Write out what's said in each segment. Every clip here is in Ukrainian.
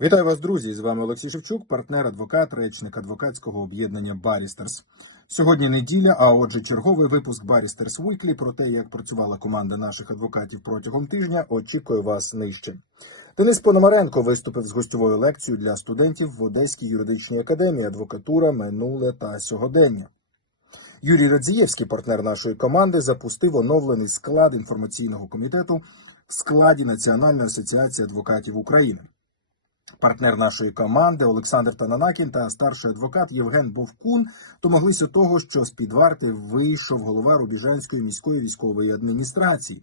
Вітаю вас, друзі! З вами Олексій Шевчук, партнер, адвокат, речник адвокатського об'єднання Барістерс. Сьогодні неділя, а отже, черговий випуск Барістерс Weekly про те, як працювала команда наших адвокатів протягом тижня, очікує вас нижче. Денис Пономаренко виступив з гостьовою лекцією для студентів в Одеській юридичній академії адвокатура, минуле та сьогодення. Юрій Радзієвський, партнер нашої команди, запустив оновлений склад інформаційного комітету в складі Національної асоціації адвокатів України. Партнер нашої команди Олександр Тананакін та старший адвокат Євген Бовкун домоглися того, що з під варти вийшов голова Рубіжанської міської військової адміністрації.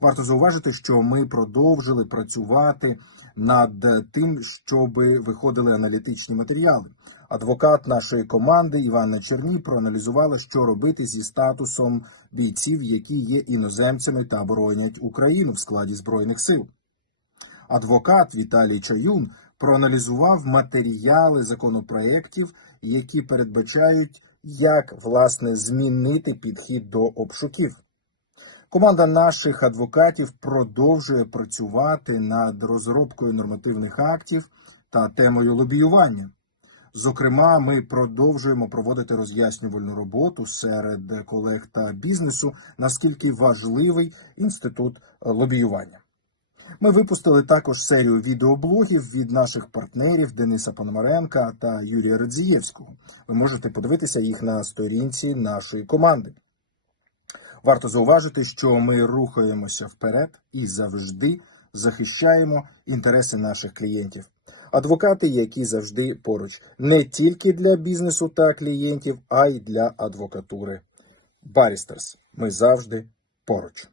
Варто зауважити, що ми продовжили працювати над тим, щоб виходили аналітичні матеріали. Адвокат нашої команди Іванна Черні проаналізувала, що робити зі статусом бійців, які є іноземцями та боронять Україну в складі збройних сил. Адвокат Віталій Чаюн проаналізував матеріали законопроєктів, які передбачають, як власне змінити підхід до обшуків. Команда наших адвокатів продовжує працювати над розробкою нормативних актів та темою лобіювання. Зокрема, ми продовжуємо проводити роз'яснювальну роботу серед колег та бізнесу, наскільки важливий інститут лобіювання. Ми випустили також серію відеоблогів від наших партнерів Дениса Пономаренка та Юрія Радзієвського. Ви можете подивитися їх на сторінці нашої команди. Варто зауважити, що ми рухаємося вперед і завжди захищаємо інтереси наших клієнтів. Адвокати, які завжди поруч, не тільки для бізнесу та клієнтів, а й для адвокатури. Барістерс. Ми завжди поруч.